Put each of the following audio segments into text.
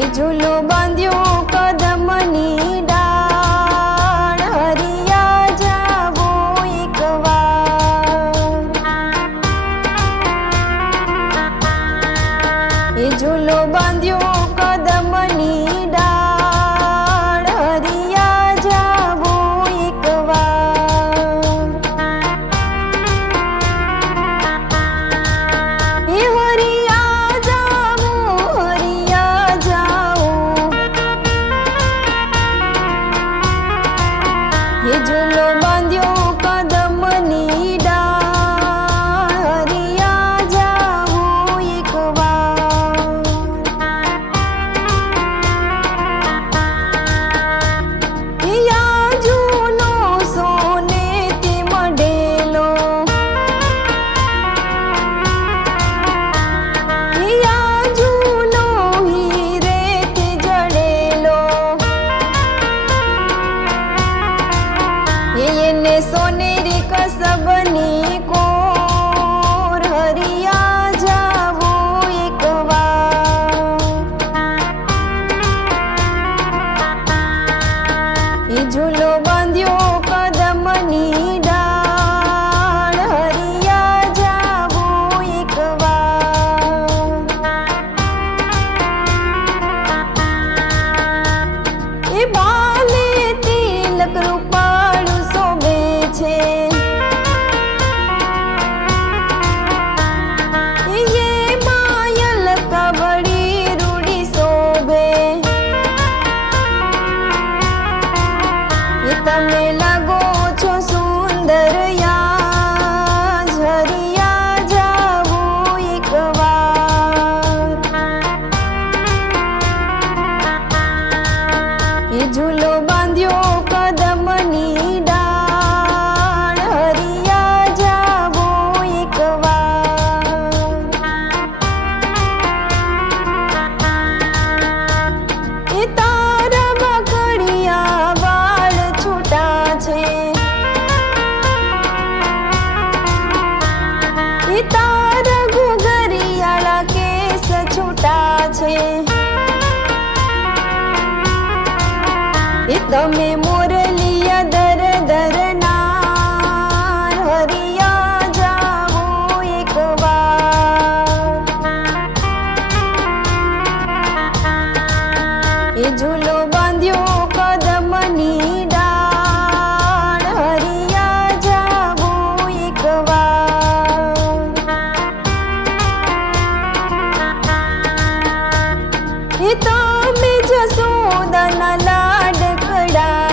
એ ઝૂલો બાંધ્યો કદમની ડાળ, હરિયા જાવો એકવાર. એ ઝૂલો બાંધ્યો કદમની ડાળ, હરિયા જાવો એકવાર. એ હરિયા જાવો, હરિયા જાવો. એ ઝૂલો બાંધ્યો કદમની ડાળ, હરિયા જાવો એકવાર. યા ઝૂલો સોનેથી મઢેલો, યા ઝૂલો હીરેથી જડેલો. એને સોનેરી કસબની કોર, હરિયા જાવો એકવાર. એ ઝૂલો બાંધ્યો કદમની ડાળ, હરિયા જાવો એકવાર. એ બાલે તિલક રૂપાળું શોભે છે, એ પાયલ કવડી રૂડી શોભે. એ તમે લાગો છો સુંદર યાજ, હરિયા જાવો એકવાર. એ ઝૂલો બાંધ્યો કદમની ડાળ, હરિયા જાવો એકવાર. એ તારા બકડિયા વાળ છૂટા છે, એ તારા ઘૂઘરિયાળા કેસ છૂટા છે. એ તમે મોરલિયા દર દરનાર, હરિયા જાવો એકવાર. એ ઝૂલો બાંધ્યો કદમની ડાળ, હરિયા જાવો એકવાર. એ તમે જશોદાના લાડકડા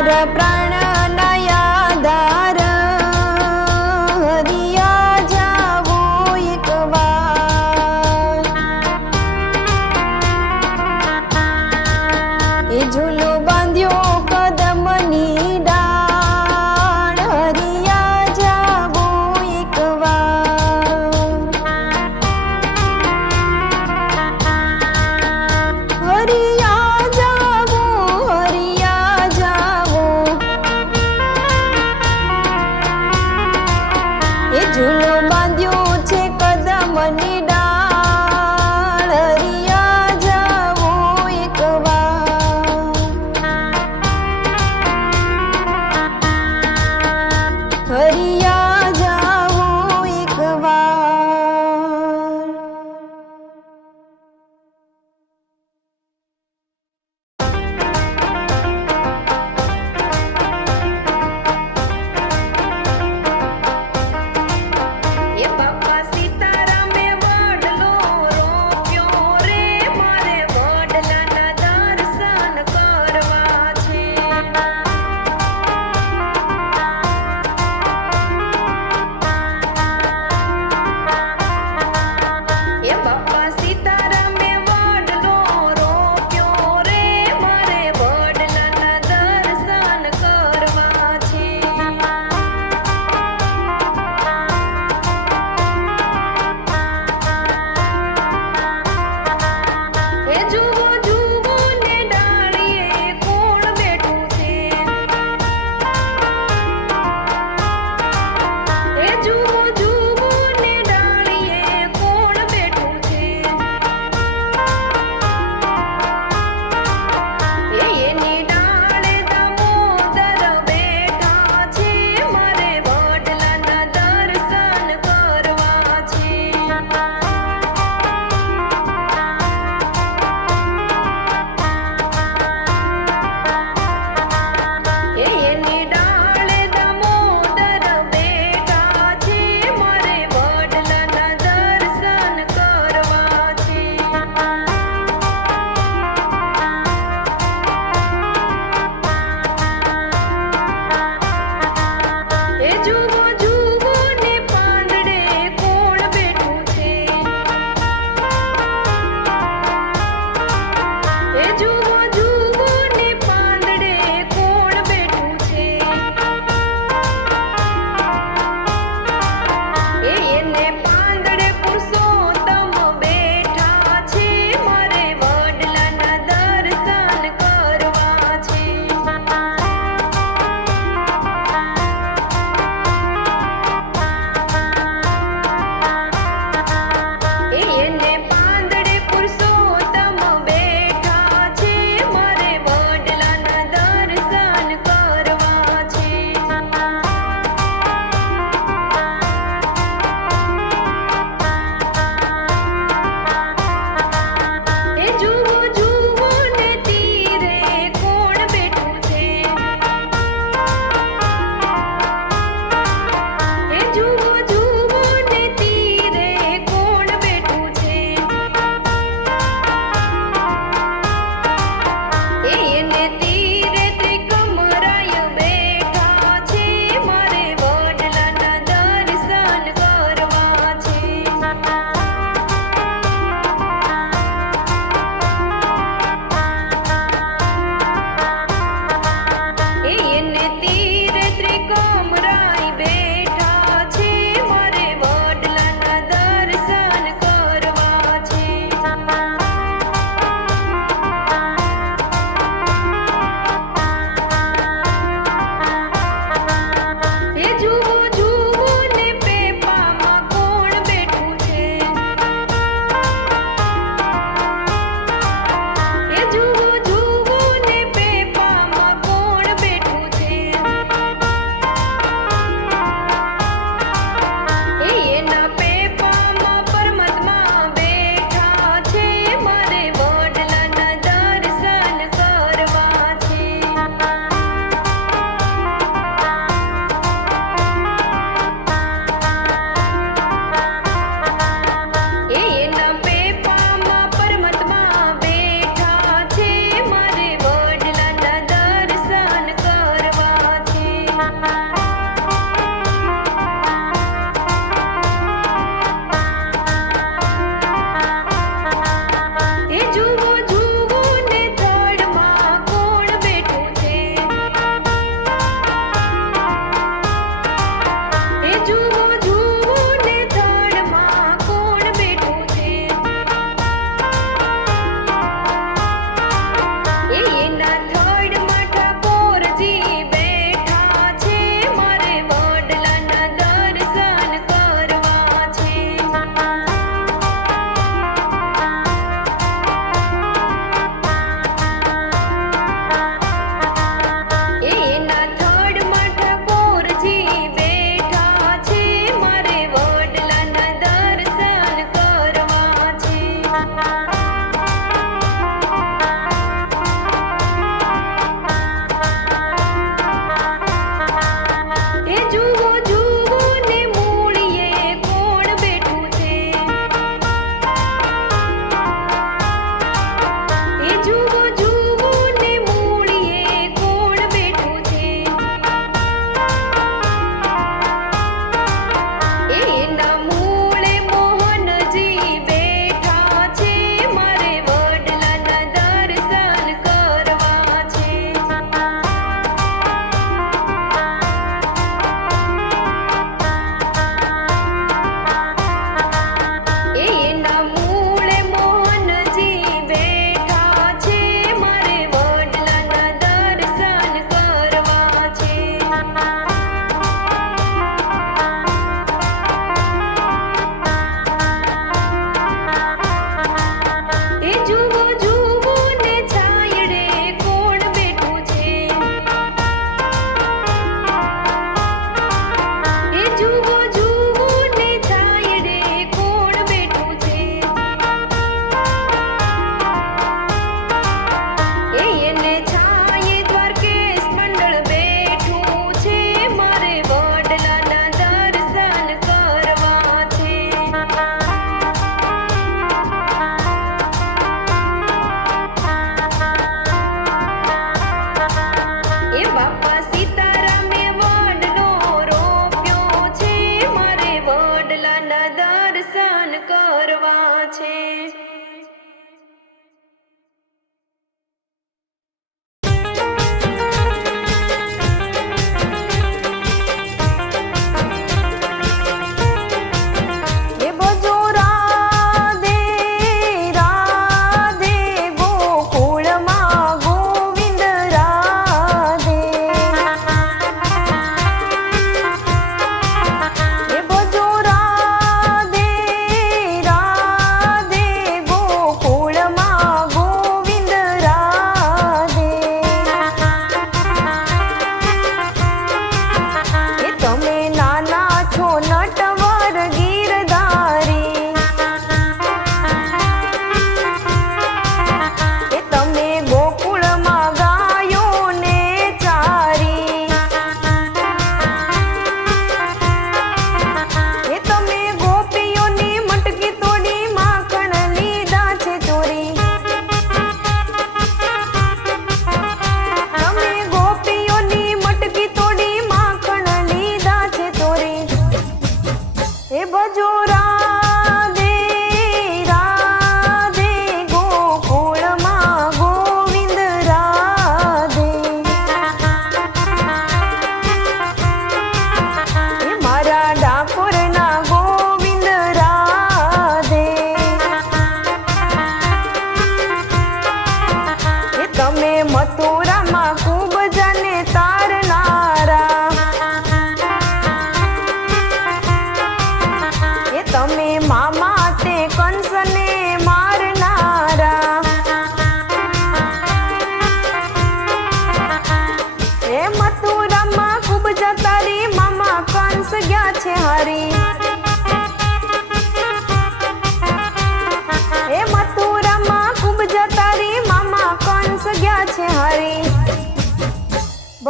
મારા પ્રાણના યાદાર હરિયા જાવો એકવાર. એ ઝૂલો બાંધ્યો કદમની ડાળ હરિયા જાવો એકવાર. હરિયા જાવો હરિયા જાવો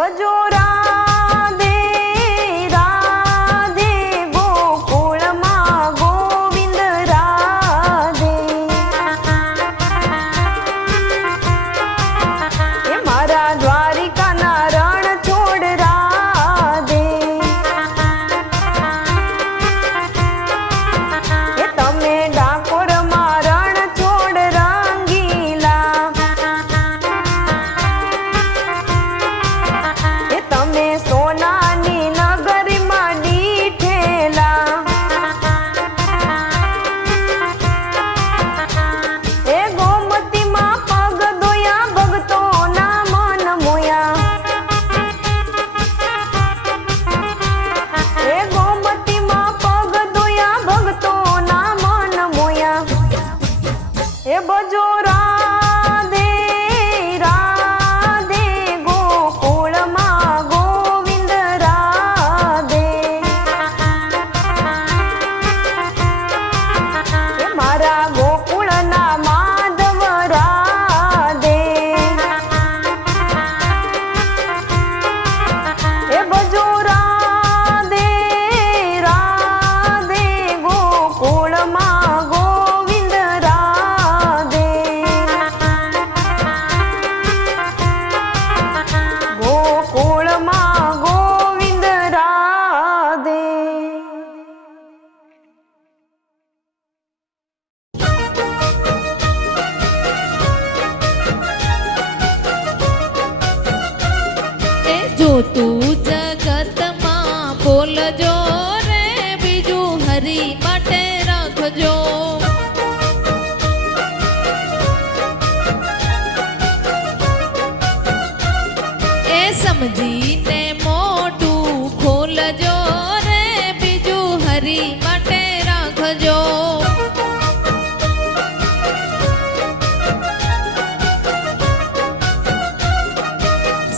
ભજો રાધે રાધે ગોકુળમાં ગોવિંદ રાધે. એ મારા દ્વારિકાના રણ છોડ રાધે. એ તમે ડાકોરમાં રણ છોડ રંગીલા. એ તમે સોનાની નગરીમાં દીઠેલા. એ ગોમતીમાં પગ ધોયા ભક્તોના મન મોયા. એ ગોમતીમાં પગ ધોયા ભક્તોના મન મોયા. એ ભજો રાધે રાધે ગોકુળમાં ગોવિંદ રાધે. એ મારા ગોકુળના માધવ રાધે. એ ભજો રાધે રાધે ગોકુળમાં ગોવિંદ રાધે. ગોકુળમાં ગોવિંદ રાધે. એ જોતું જગતમાં બોલજો રે બીજું હરી માટે રાખજો. એ સમજીને મોટું ખોલજો રે બીજું હરી માટે રાખજો.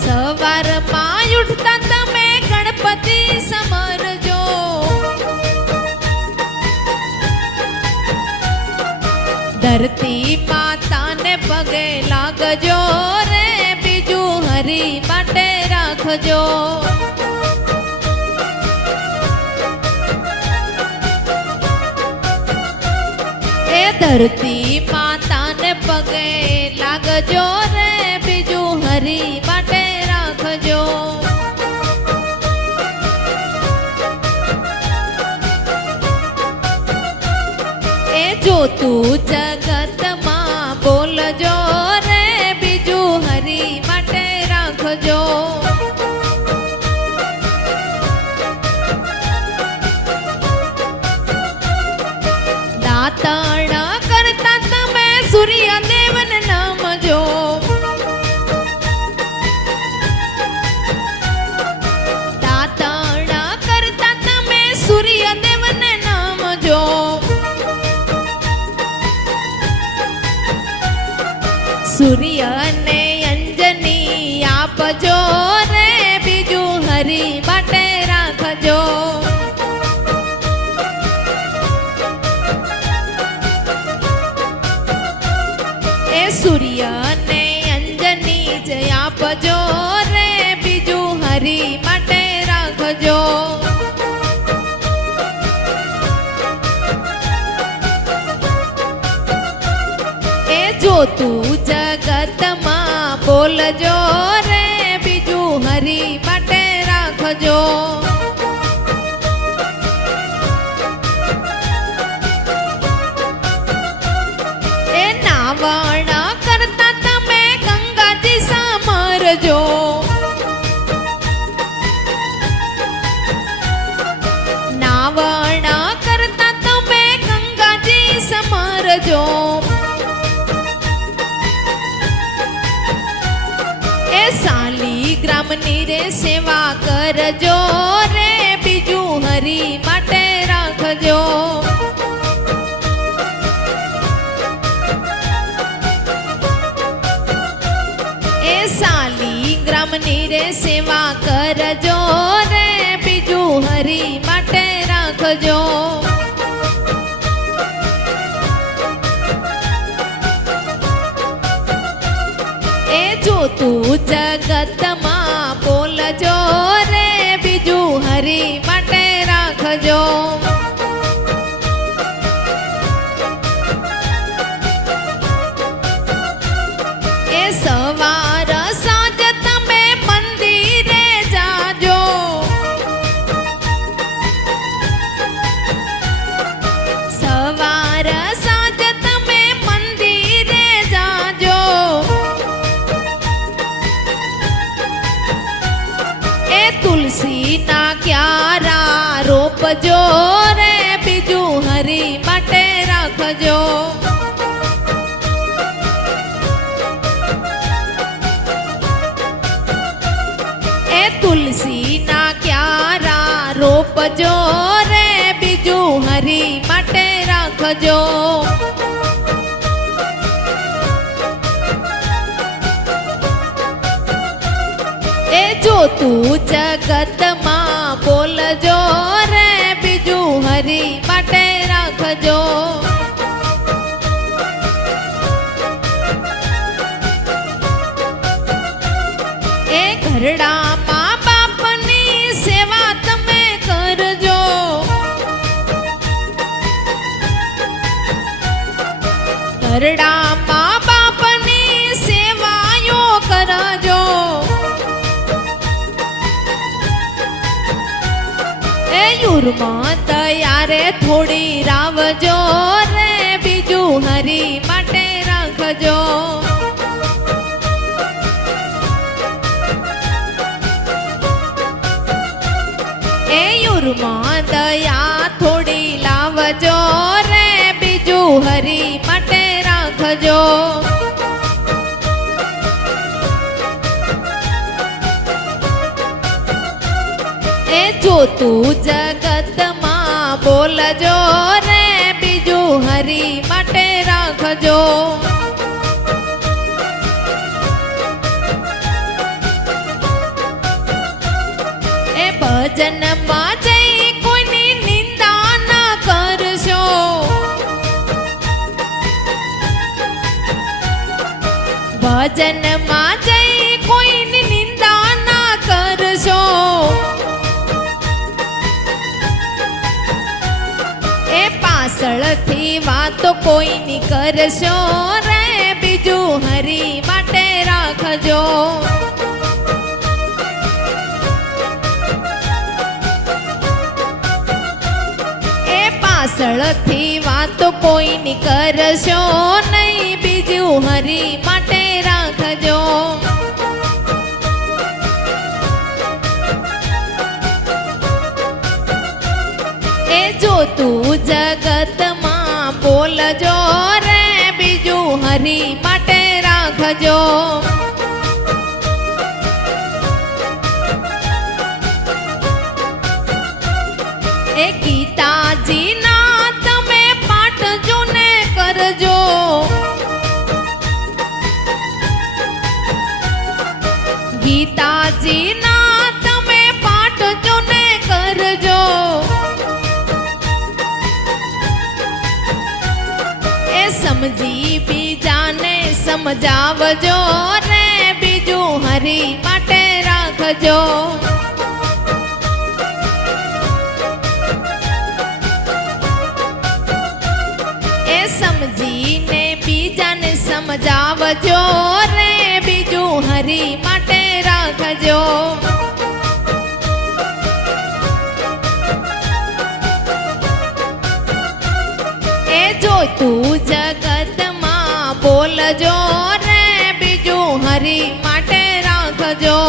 સવારમાં ઉઠતા તમે ગણપતિ સમરજો. ધરતી માતાને પગે લાગજો રે બીજું હરી માટે રાખજો. એ ધરતી માતાને પગે લાગજો રે બીજું હરી માટે રાખજો. એ જોતું જગતમાં બોલજો રે બીજું હરી માટે રાખજો. દાતણ કરતા તમે સૂર્યદેવને નમજો. દાતણ કરતા તમે સૂર્યદેવને નમજો. સૂર્યને અંજની આપજો રે બીજું હરી માટે રાખજો. એ સૂર્યને અંજની જ આપજો રે બીજું હરી માટે રાખજો. એ જોતું જગતમાં બોલજો રે બીજું હરી માટે રાખજો. એ નાવણ કરતા તમે ગંગાજી સમરજો. નાવણ કરતા તમે ગંગાજી સમરજો. એ શાલિગ્રામની રે સેવા કરજો રે બીજું હરી માટે રાખજો. એ શાલિગ્રામની રે સેવા કરજો રે બીજું હરી માટે રાખજો. એ જોતું જગતમાં બોલ રોપજો રે બીજું હરી માટે રાખજો. એ તુલસીના ક્યારા રોપજો રે બીજું હરી માટે રાખજો. એ જો તું જગતમાં બોલજો રે બીજું હરી માટે રાખજો. એ ઘરડા મા બાપની સેવા તમે કરજો. ઘરડા મા બાપની સેવાયો કરજો. એ યુરમાં તૈયારે થોડી રાવજો રે બીજું હરી માટે રાખજો. એ યુરમાં દયા થોડી લાવજો રે બીજું હરી માટે રાખજો. એ જો તું જગતમાં બોલજો રે બીજું હરી માટે રાખજો. એ ભજનમાં જઈ કોઈની નિંદા ના કરશો. ભજનમાં જઈ કોઈની નિંદા ના કરશો. એ પાછળથી વાતો કોઈની કરશો રે બીજું હરી માટે રાખજો. પાછળથી વાતો કોઈની કરશો નહીં બીજું હરી માટે રાખજો. એ જો તું જગતમાં બોલજો રે બીજું હરી માટે રાખજો. એ ગીતાજીના તમે પાઠજો ને કરજો. ગીતાજીના તમે પાઠજો ને કરજો. એ સમજી બીજાને સમજાવજો રે બીજું હરી માટે રાખજો. સમજીને બીજાને સમજાવજો રે બીજું હરી માટે રાખજો. એ જો તું જગતમાં બોલજો રે બીજું હરી માટે રાખજો.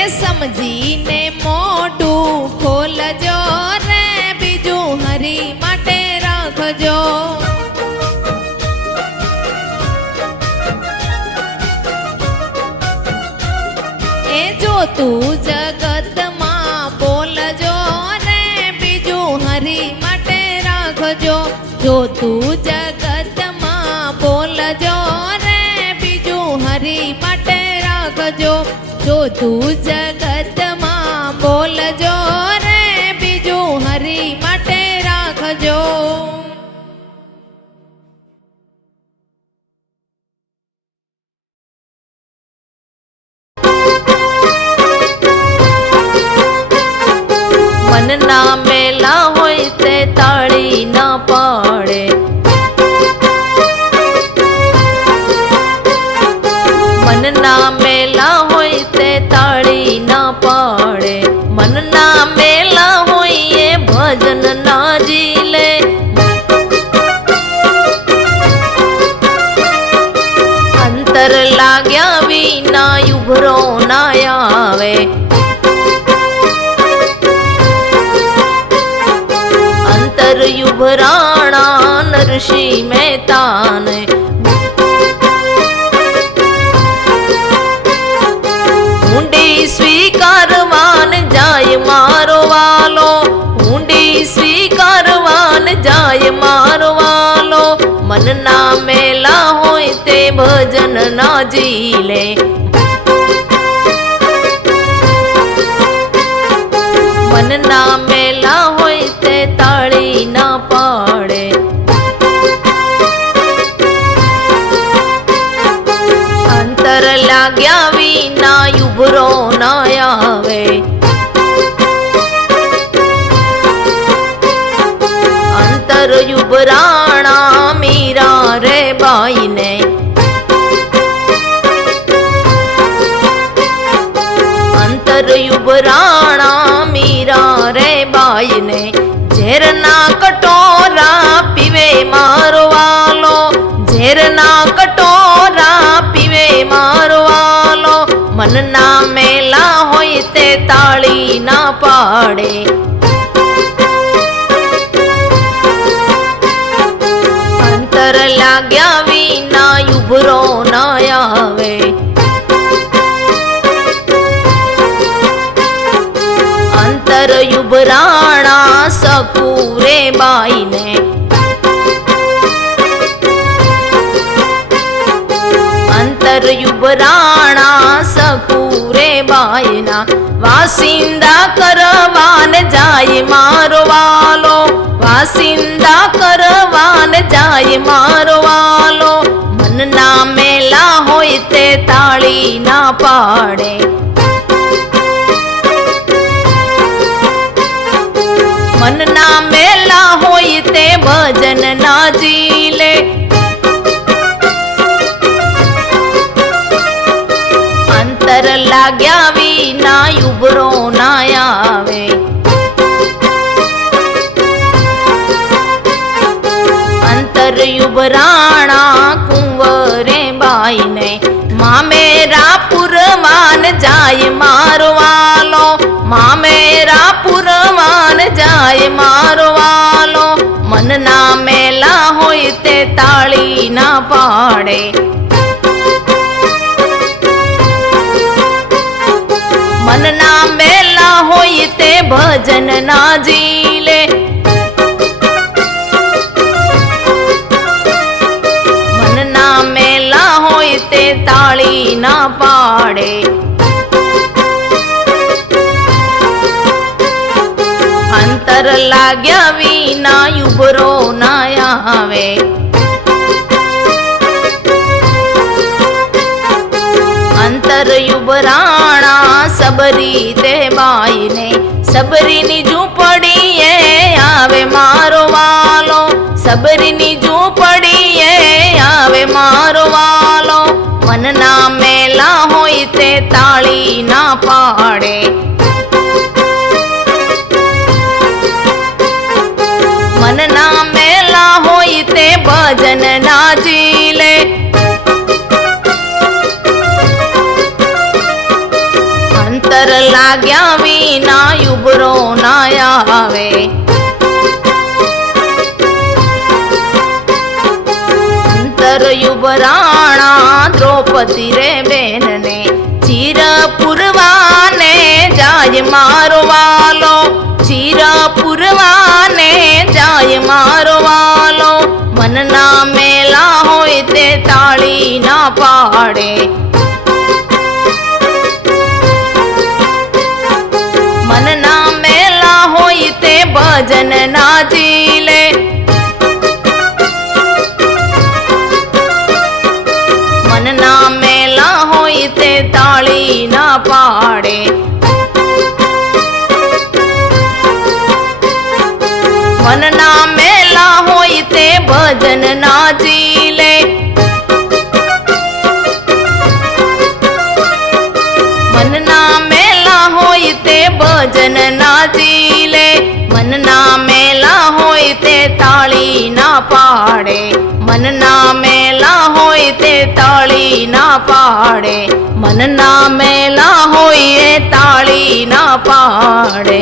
એ સમજીને મોઢું ખોલજો રે બીજું હરી માટે રાખજો. એ જો તું જગતમાં બોલજો રે બીજું હરી માટે રાખજો. જો તું જગતમાં બોલજો રે બીજું હરી માટે રાખજો. જો તું જગતમાં બોલજો રે બીજું હરી માટે રાખજો. મનના મેલા હોય તે તાળી ના પાડે. મનના મેલા હોય તે તાળી ના પાડે. મનના મેલા હોય એ ભજન ના જીલે. અંતર લાગ્યા વિના વિના ઉભરો ના આવે. અંતર ઉભરાણા નરસિંહ મહેતાને ઊંડી સ્વીકારવાન જાય મારો વાલો. ઊંડી સ્વીકારવાન જાય મારો વાલો. મનના મેલા હોય તે ભજન ના જીલે. મનના મેલા હોય તે તાળી ના પાડે. અંતર લાગ્યા વિના ઉભરો ના આવે. અંતર ઉભરાણા મીરા રે બાઈને અંતર ઉભરાણા મીરા રે બાઈને ઝેરના કટોરા પીવે મારો વાલો. ઝેરના કટોરા પીવે મારો વાલો. મનના મેલા હોય તે તાળી ના પાડે. અંતર લાગ્યા વિના ઉભરો ના આવે. અંતર ઉભરાણા સકુરે બાઈને અંતર ઉભરાણા સકુરે બાઈના વાસિંદા કરવાન જાય મારો વાલો. વાસિંદા કરવાન જાય મારો વાલો. મનના મેલા હોય તે તાળી ના પાડે. મનના મેલા હોય તે ભજન ના જીલે. અંતર લાગ્યા વિના ઉભરો ના આવે. અંતર ઉભરાણા કુંવરે બાઈને મામેરા પુરવાન જાય મારો વાલો. મામેરા પુરવાન જાય મારો વાલો. મનના મેલા હોય તે તાળી ના પાડે. મનના મેલા હોય તે ભજન ના જીલે. મનના મેલા હોય તે તાળી ના પાડે. અંતર લાગ્યા વિના ઉભરો ના આવે. અંતર ઉભરાણા સબરી તે બાઈને સબરીની ઝૂંપડીએ આવે મારો વાલો. સબરીની ઝૂંપડીએ આવે મારો વાલો. મનના મેલા હોય તે તાળી ના પાડે. મનના મેલા હોય તે ભજન ના જીલે. અંતર લાગ્યા વિના ઉભરો ના આવે. અંતર ઉભરાણા દ્રૌપદી રે બેનને ચીર પુરવાને જાય મારો વાલો. ચીર પુરવાને જાય મારો વાલો. મનના મેલા હોય તે તાળી ના પાડે. મનના મેલા હોય તે ભજન ના જીલે. મનના મેલા હોય તે તાળી ના પાડે. મનના મેલા હોય તે ભજન ના જીલે. મનના મેલા હોય તે ભજન ના જીલે. મનના મેલા હોય તે તાળી ના પાડે. મનના મેલા હોય તે તાળી ના પાડે. મનના મેલા હોય એ તાળી ના પાડે.